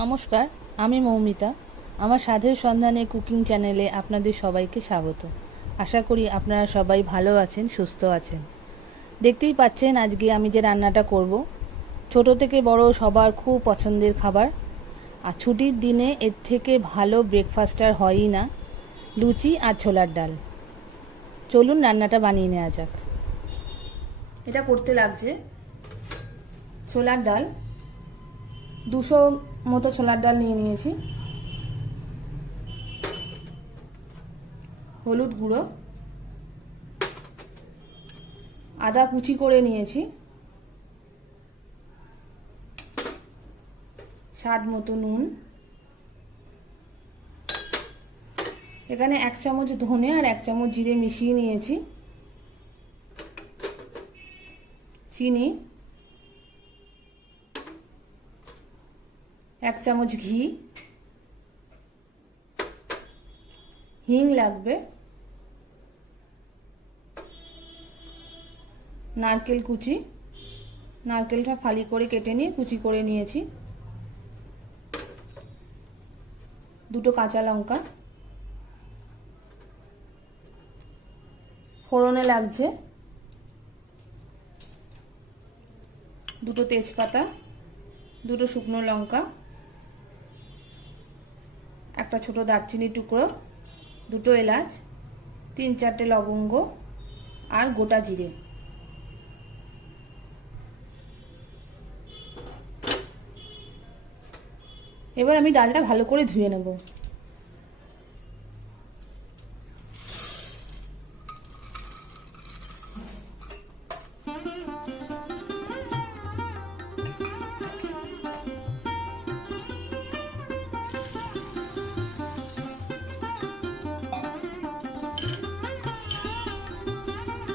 নমস্কার, আমি মৌমিতা। আমার স্বাদের সন্ধানে কুকিং চ্যানেলে আপনাদের সবাইকে স্বাগত। আশা করি আপনারা সবাই ভালো আছেন, সুস্থ আছেন। দেখতেই পাচ্ছেন, আজকে আমি যে রান্নাটা করব, ছোট থেকে বড় সবার খুব পছন্দের খাবার। আর ছুটির দিনে এর থেকে ভালো ব্রেকফাস্ট আর হয়ই না, লুচি আর ছোলার ডাল। চলুন রান্নাটা বানিয়ে নেওয়া যাক। এটা করতে লাগছে ছোলার ডাল। দুশো মতো ছোলার ডাল নিয়ে নিয়েছি। হলুদ গুঁড়ো। আদা কুচি করে নিয়েছি। স্বাদ মতো নুন। এখানে এক চামচ ধনে আর এক চামচ জিরে মিশিয়ে নিয়েছি। চিনি। এক চামচ ঘি, হিং লাগবে, নারকেল কুচি, নারকেলটা ফালি করে কেটে নিয়ে কুচি করে নিয়েছি। দুটো কাঁচা লঙ্কা। ফোড়নে লাগছে। দুটো তেজপাতা, দুটো শুকনো লঙ্কা। একটা ছোট দারচিনি টুকরো, দুটো এলাচ, তিন চারটে লবঙ্গ আর গোটা জিরে। এবার আমি ডালটা ভালো করে ধুয়ে নেব।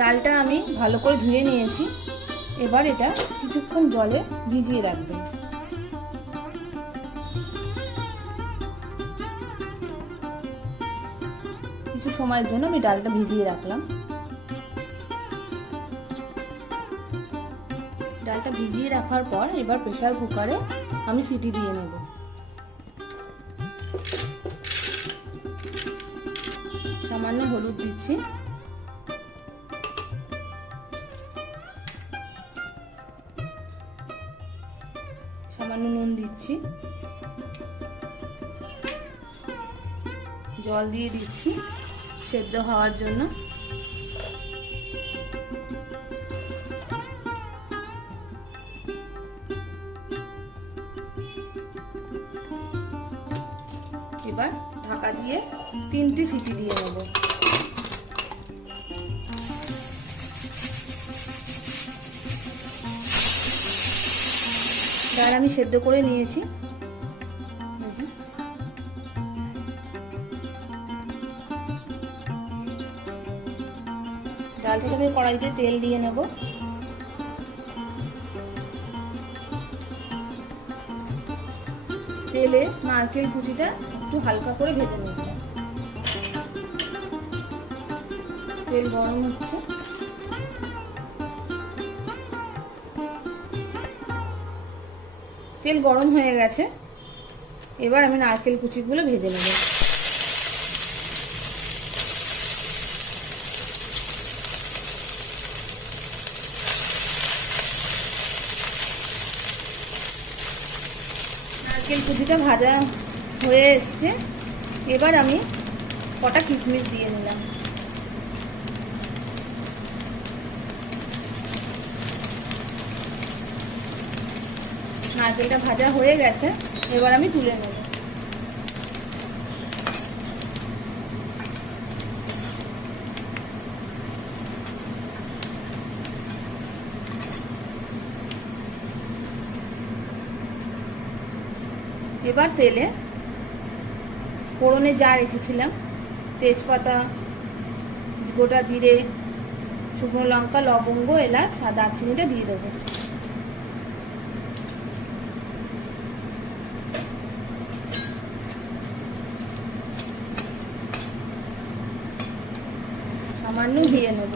ডালটা আমি ভালো করে ধুয়ে নিয়েছি। এবার এটা কিছুক্ষণ জলে ভিজিয়ে রাখবেন কিছু সময়ের জন্য আমি ডালটা ভিজিয়ে রাখলাম। ডালটা ভিজিয়ে রাখার পর এবার প্রেসার কুকারে আমি সিটি দিয়ে নেব। সামান্য হলুদ দিচ্ছি। জল দিয়ে দিচ্ছি সেদ্ধ হওয়ার জন্য। এবার ঢাকা দিয়ে তিনটি সিটি দিয়ে নেব। ডাল আমি সেদ্ধ করে নিয়েছি। হিসেবে কড়াইতে তেল দিয়ে নেব। তেলে নারকেল কুচিটা একটু হালকা করে ভেজে নেব। তেল গরম হচ্ছে। তেল গরম হয়ে গেছে। এবার আমি নারকেল কুচিগুলো ভেজে নেব। নারকেল কুচিটা ভাজা হয়ে এসছে। এবার আমি কটা কিশমিশ দিয়ে নিলাম নারকেলটা ভাজা হয়ে গেছে। এবার আমি তুলে নেব। এবার তেলে ফোড়নে যা রেখেছিলাম, তেজপাতা, গোটা জিরে, শুকনো লঙ্কা, লবঙ্গ, এলাচ, আর দারচিনিটা দিয়ে দেবো। সামান্য দিয়ে নেব।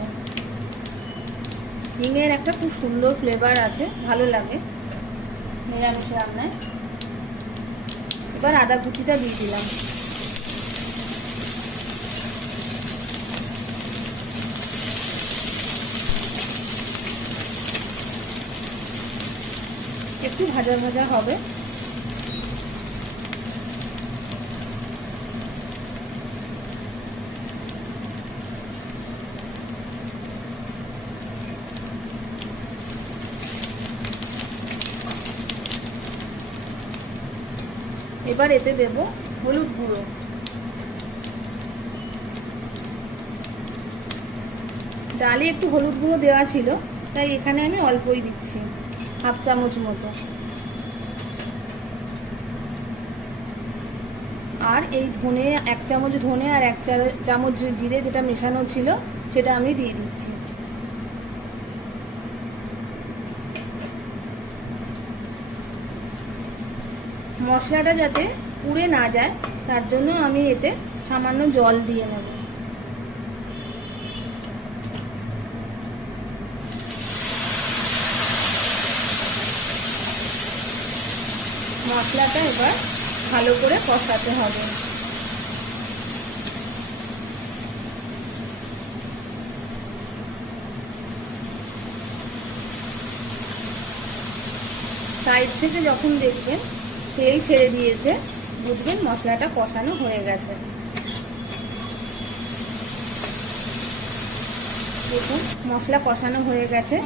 হিঙের একটা খুব সুন্দর ফ্লেভার আছে, ভালো লাগে। নিরামিষ রান্নায়। এবার আদা কুচিটা দিয়ে দিলাম। একটু ভাজা ভাজা হবে। এবার এতে দেব হলুদ গুঁড়ো। ডালে একটু হলুদ গুঁড়ো দেওয়া ছিল, তাই এখানে আমি অল্পই দিচ্ছি, হাফ চামচ মতো। আর এই ধনে, এক চামচ ধনে আর এক চামচ জিরে যেটা মেশানো ছিল, সেটা আমি দিয়ে দিচ্ছি। মশলাটা যাতে পুড়ে না যায়, তার জন্য আমি এতে সামান্য জল দিয়ে নেব। মশলাটা এবার ভালো করে কষাতে হবে। সাইড থেকে যখন দেখবেন তেল ছেড়ে দিয়েছে, বুঝবেন মশলাটা কষানো হয়ে গেছে। দেখুন, মশলা কষানো হয়ে গেছে।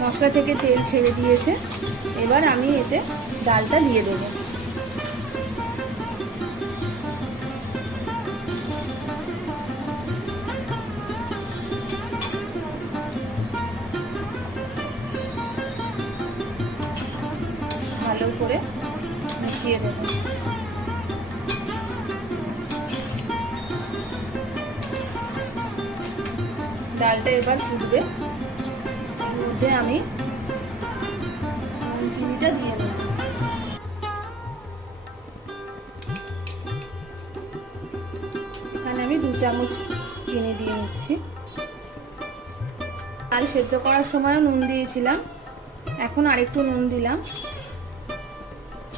মশলা থেকে তেল ছেড়ে দিয়েছে। এবার আমি এতে ডালটা দিয়ে দেবো। ভালো করে মিশিয়ে দেবো। ডালটা এবার ফুটবে। মধ্যে আমি চিনিটা দিয়ে নেব আমি দু চামচ চিনি দিয়ে নিচ্ছি। ডাল সেদ্ধ করার সময়ও নুন দিয়েছিলাম। এখন আরেকটু নুন দিলাম।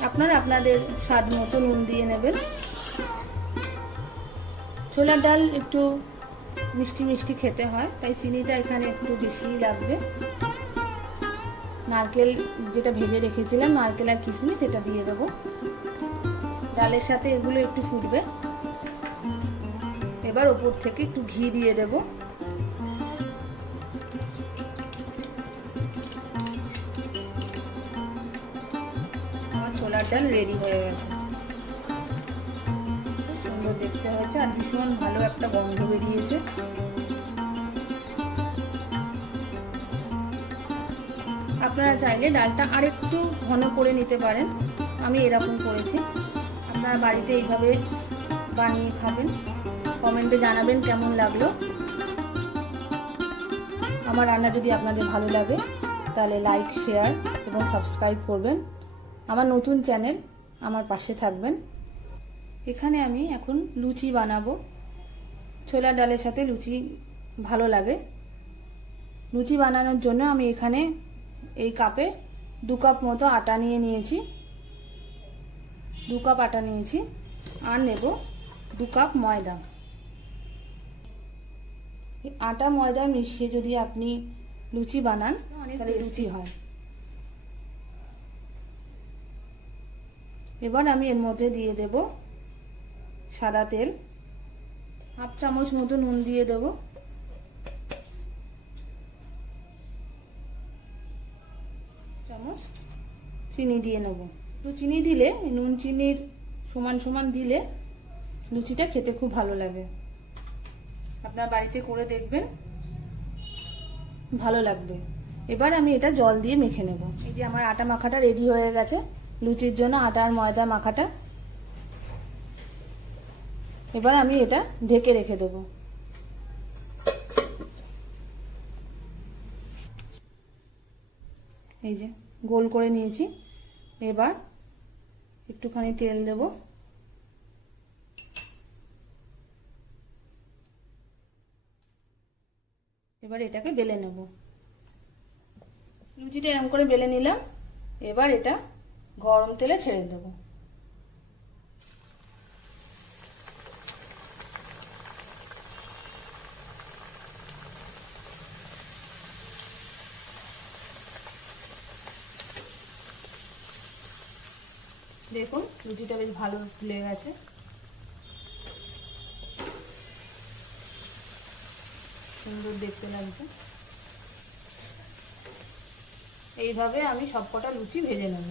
আপনারা আপনাদের স্বাদ মতো নুন দিয়ে নেবেন। ছোলার ডাল একটু মিষ্টি মিষ্টি খেতে হয়, তাই চিনিটা এখানে একটু বেশিই লাগবে। নারকেল যেটা ভেজে রেখেছিলাম, নারকেল আর কিশমিশ এটা দিয়ে দেবো। ডালের সাথে এগুলো একটু ফুটবে। এবার ওপর থেকে একটু ঘি দিয়ে দেবো। ছোলার ডাল রেডি হয়ে গেছে। সুন্দর দেখতে হয়েছে আর ভীষণ ভালো একটা গন্ধ বেরিয়েছে। আপনারা চাইলে ডালটা আরেকটু ঘন করে নিতে পারেন। আমি এরকম করেছি। আপনারা বাড়িতে এইভাবে বানিয়ে খাবেন। কমেন্টে জানাবেন কেমন লাগল। আমার রান্না যদি আপনাদের ভালো লাগে, তাহলে লাইক শেয়ার এবং সাবস্ক্রাইব করবেন। আমার নতুন চ্যানেল আমার পাশে থাকবেন। এখানে আমি এখন লুচি বানাবো। ছোলার ডালের সাথে লুচি ভালো লাগে। লুচি বানানোর জন্য আমি এখানে এই কাপে দু কাপ মতো আটা নিয়ে নিয়েছি। দু কাপ আটা নিয়েছি আর নেব দু কাপ ময়দা। আটা ময়দা মিশিয়ে যদি আপনি লুচি বানান তাহলে লুচি হয়। এবার আমি এর মধ্যে দিয়ে দেব সাদা তেল। হাফ চামচ মতো নুন দিয়ে দেব। চামচ চিনি দিয়ে নেব। তো চিনি দিলে, নুন চিনির সমান সমান দিলে লুচিটা খেতে খুব ভালো লাগে। আপনার বাড়িতে করে দেখবেন, ভালো লাগবে। এবার আমি এটা জল দিয়ে মেখে নেব। এই যে আমার আটা মাখাটা রেডি হয়ে গেছে। লুচির জন্য আটা আর ময়দা মাখাটা। এবার আমি এটা ঢেকে রেখে দেব। এই যে, গোল করে নিয়েছি। এবার একটুখানি তেল দেব। এবার এটাকে বেলে নেব। লুচিটা এরকম করে বেলে নিলাম। এবার এটা গরম তেলে ছেড়ে দেবো। দেখুন, লুচিটা বেশ ভালো ফুলে গেছে। সুন্দর দেখতে লাগছে। এইভাবে আমি সবকটা লুচি ভেজে নেব।